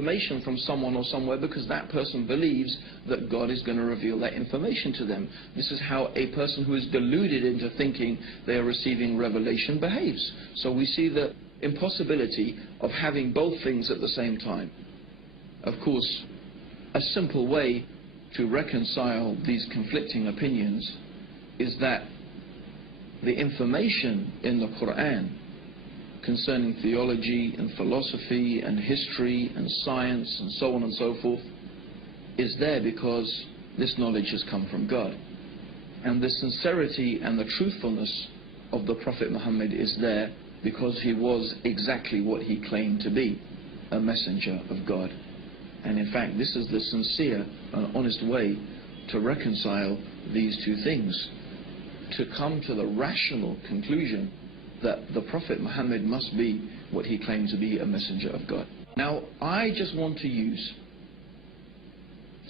information from someone or somewhere because that person believes that God is going to reveal that information to them. This is how a person who is deluded into thinking they are receiving revelation behaves. So we see the impossibility of having both things at the same time. Of course, a simple way to reconcile these conflicting opinions is that the information in the Quran concerning theology and philosophy and history and science and so on and so forth is there because this knowledge has come from God. And the sincerity and the truthfulness of the Prophet Muhammad is there because he was exactly what he claimed to be, a messenger of God. And in fact, this is the sincere and honest way to reconcile these two things, to come to the rational conclusion that the Prophet Muhammad must be what he claimed to be, a messenger of God. Now, I just want to use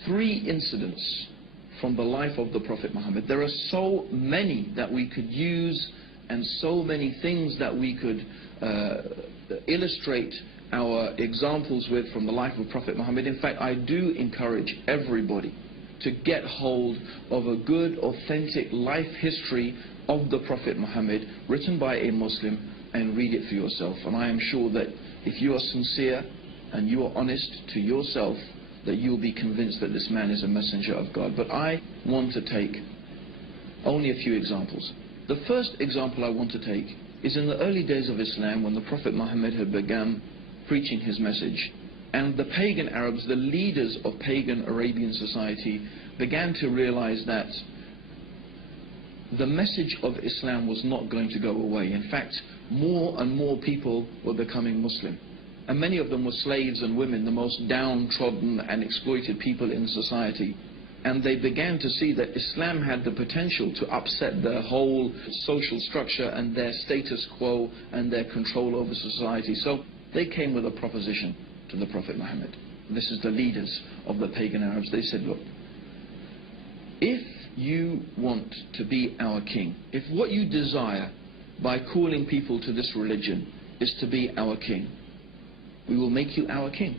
3 incidents from the life of the Prophet Muhammad. There are so many that we could use and so many things that we could illustrate our examples with from the life of Prophet Muhammad. In fact, I do encourage everybody to get hold of a good, authentic life history of the Prophet Muhammad written by a Muslim and read it for yourself. And I am sure that if you are sincere and you are honest to yourself, that you will be convinced that this man is a messenger of God. But I want to take only a few examples. The first example I want to take is in the early days of Islam, when the Prophet Muhammad had begun preaching his message, and the pagan Arabs, the leaders of pagan Arabian society, began to realize that the message of Islam was not going to go away. In fact, more and more people were becoming Muslim. And many of them were slaves and women, the most downtrodden and exploited people in society. And they began to see that Islam had the potential to upset their whole social structure and their status quo and their control over society. So they came with a proposition to the Prophet Muhammad. This is the leaders of the pagan Arabs. They said, look, if you want to be our king, if what you desire by calling people to this religion is to be our king, we will make you our king.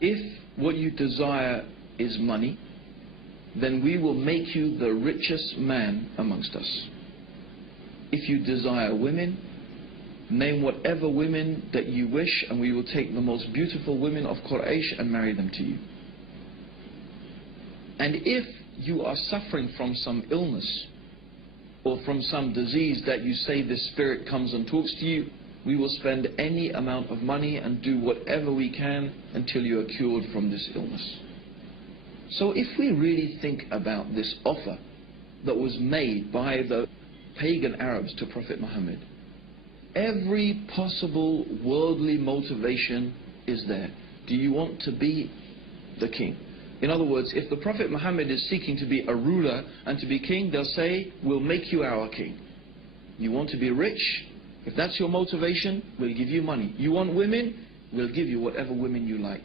If what you desire is money, then we will make you the richest man amongst us. If you desire women, name whatever women that you wish, and we will take the most beautiful women of Quraysh and marry them to you. And if you are suffering from some illness or from some disease that you say this spirit comes and talks to you, we will spend any amount of money and do whatever we can until you are cured from this illness. So if we really think about this offer that was made by the pagan Arabs to Prophet Muhammad, every possible worldly motivation is there. Do you want to be the king? In other words, if the Prophet Muhammad is seeking to be a ruler and to be king, they'll say, we'll make you our king. You want to be rich? If that's your motivation, we'll give you money. You want women? We'll give you whatever women you like.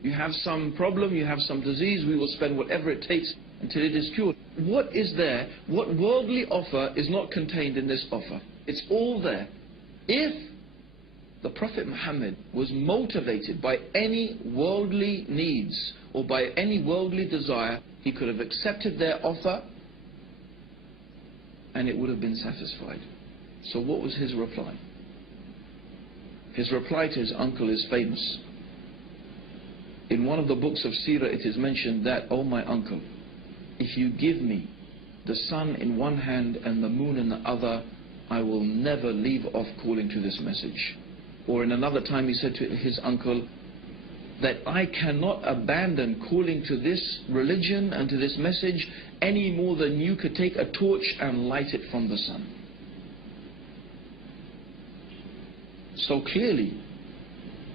You have some problem, you have some disease, we will spend whatever it takes until it is cured. What is there? What worldly offer is not contained in this offer? It's all there. If the Prophet Muhammad was motivated by any worldly needs or by any worldly desire, he could have accepted their offer and it would have been satisfied. So what was his reply? His reply to his uncle is famous. In one of the books of Seerah it is mentioned that, oh my uncle, if you give me the sun in one hand and the moon in the other, I will never leave off calling to this message. Or in another time he said to his uncle that I cannot abandon calling to this religion and to this message any more than you could take a torch and light it from the sun. So clearly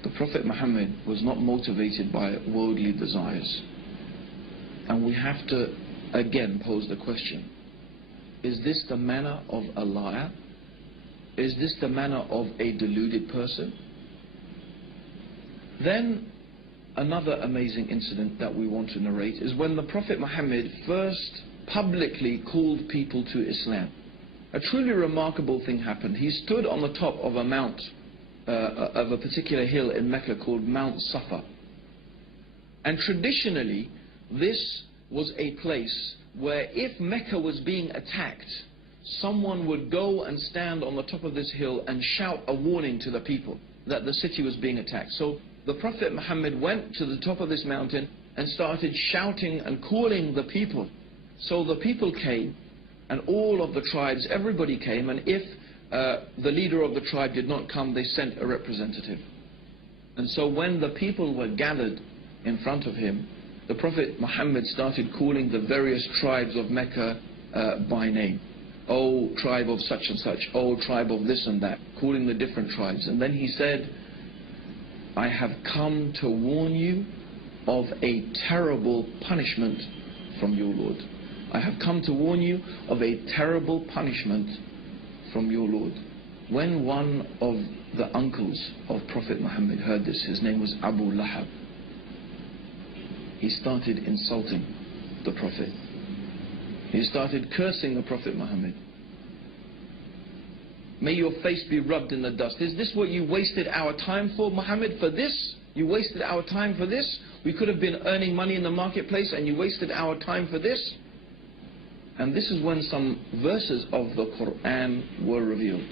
the Prophet Muhammad was not motivated by worldly desires. And we have to again pose the question, is this the manner of a liar? Is this the manner of a deluded person? Then another amazing incident that we want to narrate is when the Prophet Muhammad first publicly called people to Islam. A truly remarkable thing happened. He stood on the top of a mount of a particular hill in Mecca called Mount Safa. And traditionally, this was a place where if Mecca was being attacked, someone would go and stand on the top of this hill and shout a warning to the people that the city was being attacked. So the Prophet Muhammad went to the top of this mountain and started shouting and calling the people. So the people came, and all of the tribes, everybody came, and if the leader of the tribe did not come, they sent a representative. And so when the people were gathered in front of him, the Prophet Muhammad started calling the various tribes of Mecca by name. Oh, tribe of such and such, oh, tribe of this and that, calling the different tribes. And then he said, I have come to warn you of a terrible punishment from your Lord. I have come to warn you of a terrible punishment from your Lord. When one of the uncles of Prophet Muhammad heard this, his name was Abu Lahab, he started insulting the Prophet. He started cursing the Prophet Muhammad. May your face be rubbed in the dust. Is this what you wasted our time for, Muhammad? For this? You wasted our time for this? We could have been earning money in the marketplace and you wasted our time for this? And this is when some verses of the Quran were revealed.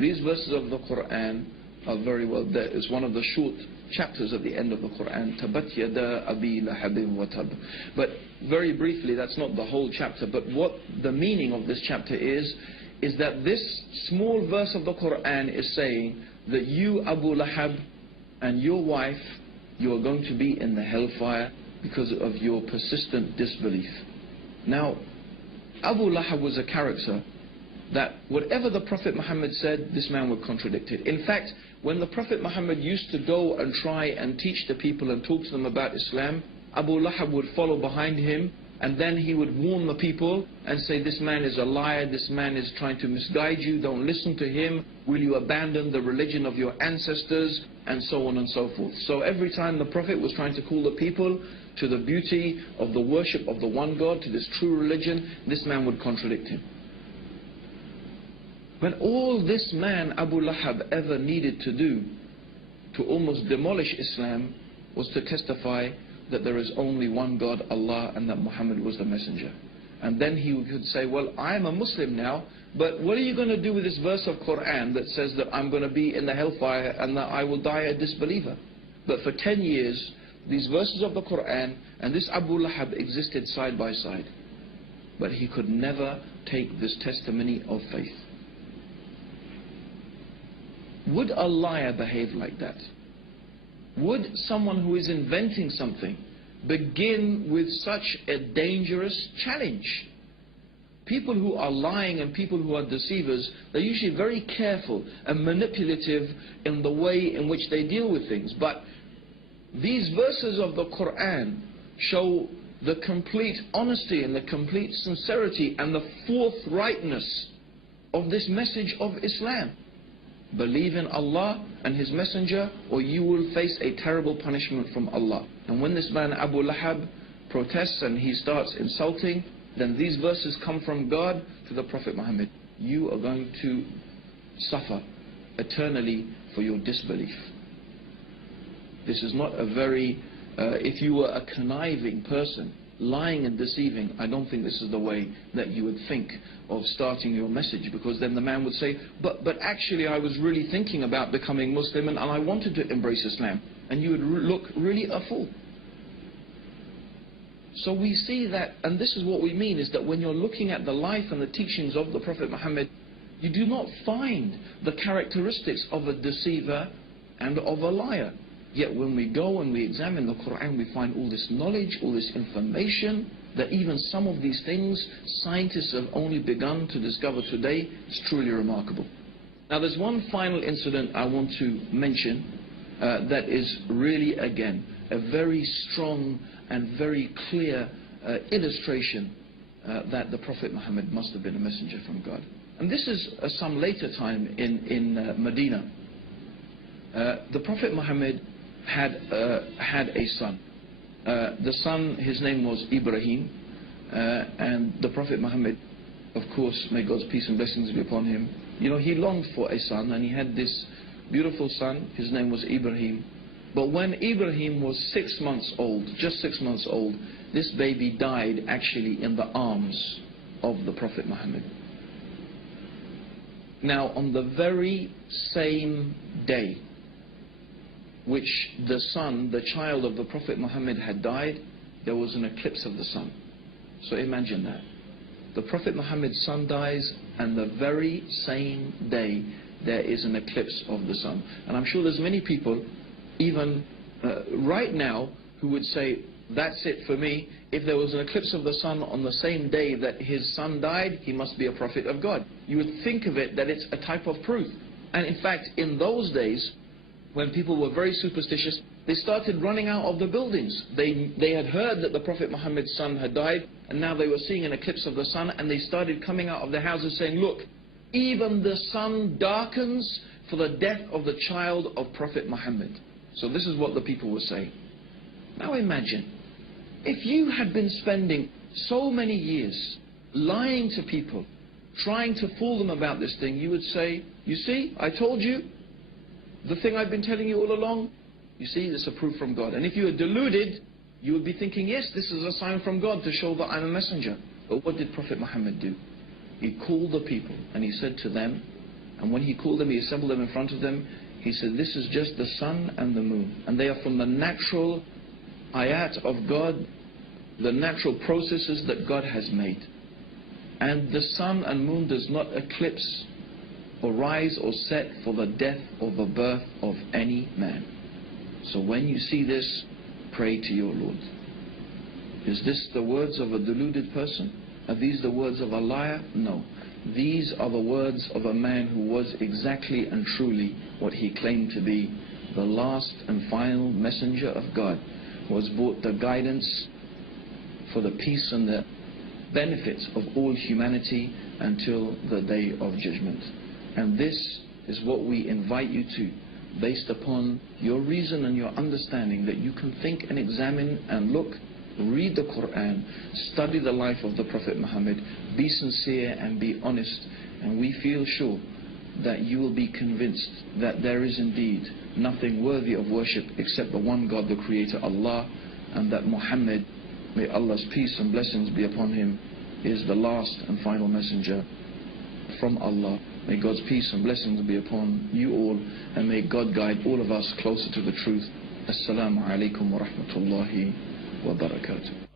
These verses of the Quran are very well there. It's one of the short chapters at the end of the Quran. Tabat yada abi lahabin wa tab. But very briefly, that's not the whole chapter, but what the meaning of this chapter is that this small verse of the Quran is saying that you, Abu Lahab, and your wife, you are going to be in the hellfire because of your persistent disbelief. Now, Abu Lahab was a character that whatever the Prophet Muhammad said, this man would contradict it. In fact, when the Prophet Muhammad used to go and try and teach the people and talk to them about Islam, Abu Lahab would follow behind him, and then he would warn the people and say, this man is a liar, this man is trying to misguide you, don't listen to him, will you abandon the religion of your ancestors, and so on and so forth. So every time the Prophet was trying to call the people to the beauty of the worship of the one God, to this true religion, this man would contradict him. When all this man, Abu Lahab, ever needed to do to almost demolish Islam was to testify that there is only one God, Allah, and that Muhammad was the messenger. And then he could say, well, I am a Muslim now, but what are you going to do with this verse of Quran that says that I'm going to be in the hellfire and that I will die a disbeliever? But for 10 years, these verses of the Quran and this Abu Lahab existed side by side. But he could never take this testimony of faith. Would a liar behave like that? Would someone who is inventing something begin with such a dangerous challenge? People who are lying and people who are deceivers, they're usually very careful and manipulative in the way in which they deal with things. But these verses of the Quran show the complete honesty and the complete sincerity and the forthrightness of this message of Islam. Believe in Allah and His Messenger, or you will face a terrible punishment from Allah. And when this man Abu Lahab protests and he starts insulting, then these verses come from God to the Prophet Muhammad. You are going to suffer eternally for your disbelief. This is not a very, if you were a conniving person, lying and deceiving, I don't think this is the way that you would think of starting your message, because then the man would say, but actually I was really thinking about becoming Muslim and I wanted to embrace Islam. And you would look really a fool. So we see that, and this is what we mean, is that when you're looking at the life and the teachings of the Prophet Muhammad, you do not find the characteristics of a deceiver and of a liar. Yet when we go and we examine the Quran, we find all this knowledge, all this information, that even some of these things scientists have only begun to discover today. It's truly remarkable. Now there's one final incident I want to mention that is really, again, a very strong and very clear illustration that the Prophet Muhammad must have been a messenger from God. And this is some later time in Medina. The Prophet Muhammad had a son. The son, his name was Ibrahim, and the Prophet Muhammad, of course, may God's peace and blessings be upon him, you know, he longed for a son, and he had this beautiful son. His name was Ibrahim. But when Ibrahim was 6 months old, just 6 months old, this baby died actually in the arms of the Prophet Muhammad. Now, on the very same day which the son, the child of the Prophet Muhammad had died, there was an eclipse of the sun. So imagine that. The Prophet Muhammad's son dies, and the very same day there is an eclipse of the sun. And I'm sure there's many people, even right now, who would say, that's it for me. If there was an eclipse of the sun on the same day that his son died, he must be a prophet of God. You would think of it that it's a type of proof. And in fact, in those days, when people were very superstitious, they started running out of the buildings. They had heard that the Prophet Muhammad's son had died, and now they were seeing an eclipse of the sun, and they started coming out of their houses saying, look, even the sun darkens for the death of the child of Prophet Muhammad. So this is what the people were saying. Now imagine, if you had been spending so many years lying to people, trying to fool them about this thing, you would say, you see, I told you, the thing I've been telling you all along, you see, this is a proof from God. And if you are deluded, you would be thinking, yes, this is a sign from God to show that I'm a messenger. But what did Prophet Muhammad do? He called the people and he said to them, and when he called them, he assembled them in front of them, he said, this is just the sun and the moon. And they are from the natural ayat of God, the natural processes that God has made. And the sun and moon does not eclipse or rise or set for the death or the birth of any man. So when you see this, pray to your Lord. Is this the words of a deluded person? Are these the words of a liar? No. These are the words of a man who was exactly and truly what he claimed to be, the last and final messenger of God, who has brought the guidance for the peace and the benefits of all humanity until the day of judgment. And this is what we invite you to, based upon your reason and your understanding, that you can think and examine and look, read the Quran, study the life of the Prophet Muhammad, be sincere and be honest, and we feel sure that you will be convinced that there is indeed nothing worthy of worship except the one God, the Creator, Allah, and that Muhammad, may Allah's peace and blessings be upon him, is the last and final messenger from Allah. May God's peace and blessings be upon you all, and may God guide all of us closer to the truth. Assalamu alaikum wa rahmatullahi wa barakatuh.